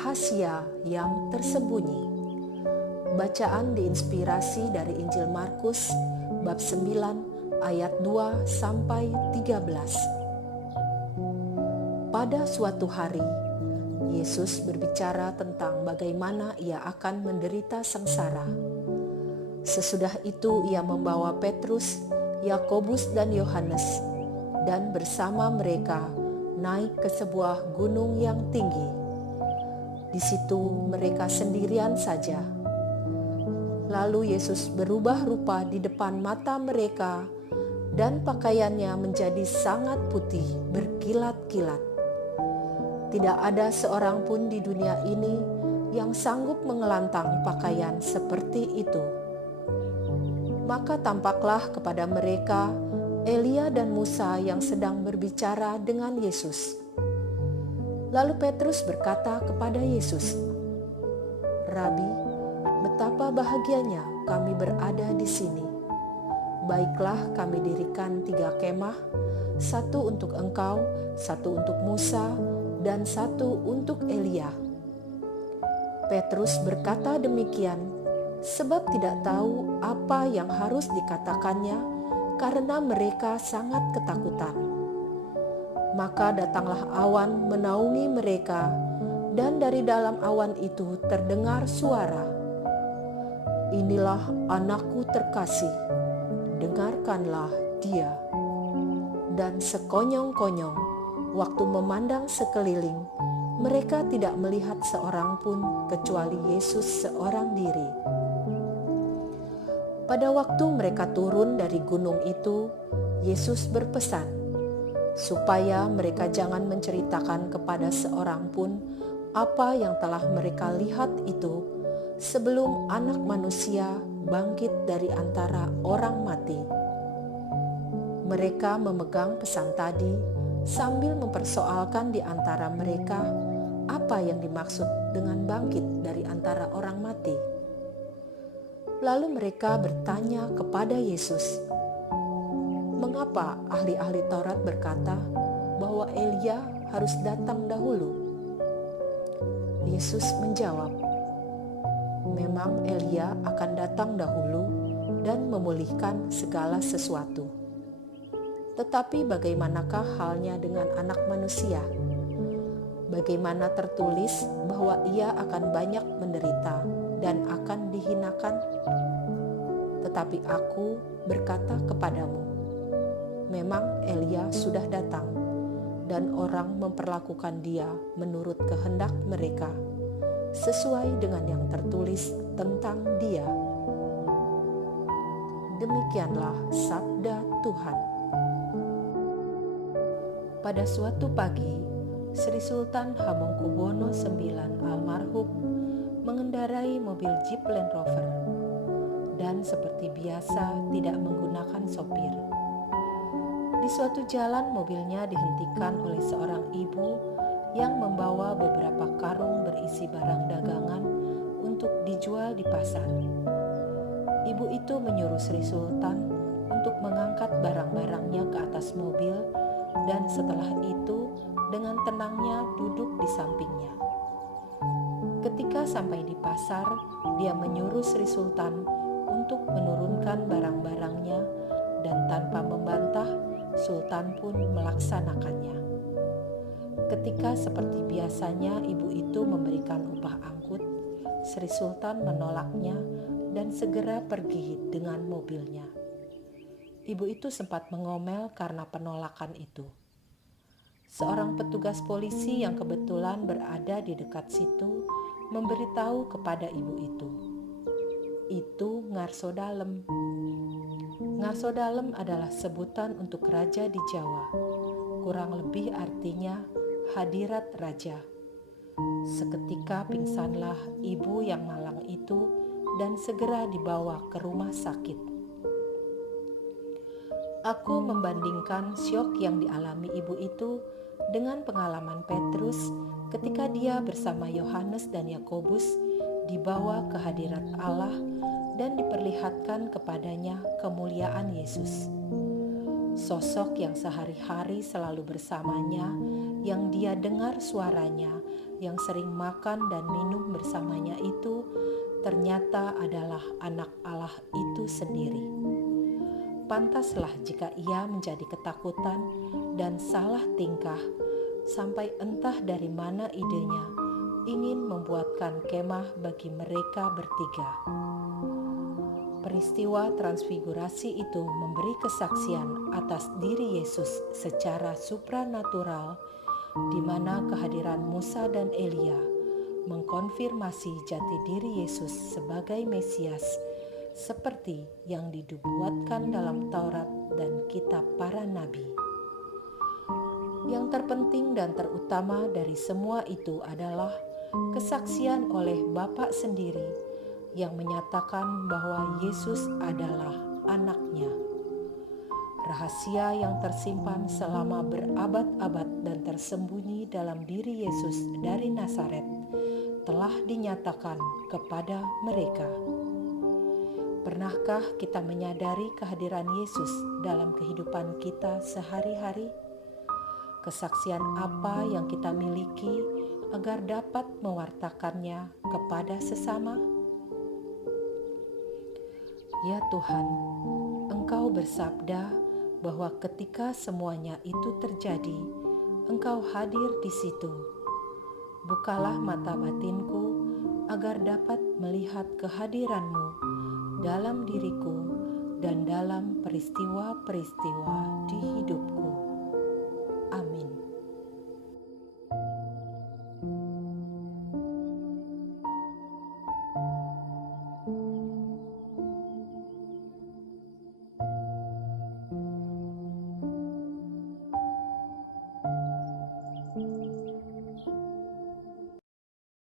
Rahasia yang tersembunyi. Bacaan diinspirasi dari Injil Markus bab 9 ayat 2 sampai 13. Pada suatu hari, Yesus berbicara tentang bagaimana ia akan menderita sengsara. Sesudah itu ia membawa Petrus, Yakobus dan Yohanes dan bersama mereka naik ke sebuah gunung yang tinggi. Di situ mereka sendirian saja. Lalu Yesus berubah rupa di depan mata mereka dan pakaiannya menjadi sangat putih berkilat-kilat. Tidak ada seorang pun di dunia ini yang sanggup mengelantang pakaian seperti itu. Maka tampaklah kepada mereka Elia dan Musa yang sedang berbicara dengan Yesus. Lalu Petrus berkata kepada Yesus, "Rabi, betapa bahagianya kami berada di sini. Baiklah kami dirikan 3 kemah, 1 untuk engkau, 1 untuk Musa, dan 1 untuk Elia." Petrus berkata demikian sebab tidak tahu apa yang harus dikatakannya karena mereka sangat ketakutan. Maka datanglah awan menaungi mereka, dan dari dalam awan itu terdengar suara, "Inilah anakku terkasih, dengarkanlah dia." Dan sekonyong-konyong, waktu memandang sekeliling, mereka tidak melihat seorang pun kecuali Yesus seorang diri. Pada waktu mereka turun dari gunung itu, Yesus berpesan supaya mereka jangan menceritakan kepada seorang pun apa yang telah mereka lihat itu sebelum Anak Manusia bangkit dari antara orang mati. Mereka memegang pesan tadi sambil mempersoalkan di antara mereka apa yang dimaksud dengan bangkit dari antara orang mati. Lalu mereka bertanya kepada Yesus, "Mengapa ahli-ahli Taurat berkata bahwa Elia harus datang dahulu?" Yesus menjawab, "Memang Elia akan datang dahulu dan memulihkan segala sesuatu. Tetapi bagaimanakah halnya dengan Anak Manusia? Bagaimana tertulis bahwa ia akan banyak menderita dan akan dihinakan? Tetapi aku berkata kepadamu, memang Elia sudah datang, dan orang memperlakukan dia menurut kehendak mereka, sesuai dengan yang tertulis tentang dia." Demikianlah sabda Tuhan. Pada suatu pagi, Sri Sultan Hamengkubuwono IX almarhum mengendarai mobil Jeep Land Rover dan seperti biasa tidak menggunakan sopir. Di suatu jalan mobilnya dihentikan oleh seorang ibu yang membawa beberapa karung berisi barang dagangan untuk dijual di pasar. Ibu itu menyuruh Sri Sultan untuk mengangkat barang-barangnya ke atas mobil dan setelah itu dengan tenangnya duduk di sampingnya. Ketika sampai di pasar, dia menyuruh Sri Sultan untuk menurunkan barang-barangnya dan tanpa membantah, Sultan pun melaksanakannya. Ketika seperti biasanya ibu itu memberikan upah angkut, Sri Sultan menolaknya dan segera pergi dengan mobilnya. Ibu itu sempat mengomel karena penolakan itu. Seorang petugas polisi yang kebetulan berada di dekat situ memberitahu kepada ibu itu Ngarso Dalem. Ngarso Dalem adalah sebutan untuk raja di Jawa. Kurang lebih artinya hadirat raja. Seketika pingsanlah ibu yang malang itu dan segera dibawa ke rumah sakit. Aku membandingkan syok yang dialami ibu itu dengan pengalaman Petrus ketika dia bersama Yohanes dan Yakobus dibawa ke hadirat Allah dan diperlihatkan kepadanya kemuliaan Yesus. Sosok yang sehari-hari selalu bersamanya, yang dia dengar suaranya yang sering makan dan minum bersamanya itu ternyata adalah anak Allah itu sendiri. Pantaslah jika ia menjadi ketakutan dan salah tingkah, sampai entah dari mana idenya ingin membuatkan kemah bagi mereka bertiga. Peristiwa transfigurasi itu memberi kesaksian atas diri Yesus secara supranatural, di mana kehadiran Musa dan Elia mengkonfirmasi jati diri Yesus sebagai Mesias, seperti yang dinubuatkan dalam Taurat dan kitab para nabi. Yang terpenting dan terutama dari semua itu adalah kesaksian oleh Bapa sendiri yang menyatakan bahwa Yesus adalah anaknya. Rahasia yang tersimpan selama berabad-abad dan tersembunyi dalam diri Yesus dari Nazaret telah dinyatakan kepada mereka. Pernahkah kita menyadari kehadiran Yesus dalam kehidupan kita sehari-hari? Kesaksian apa yang kita miliki agar dapat mewartakannya kepada sesama? Ya Tuhan, Engkau bersabda bahwa ketika semuanya itu terjadi, Engkau hadir di situ. Bukalah mata batinku agar dapat melihat kehadiran-Mu dalam diriku dan dalam peristiwa-peristiwa di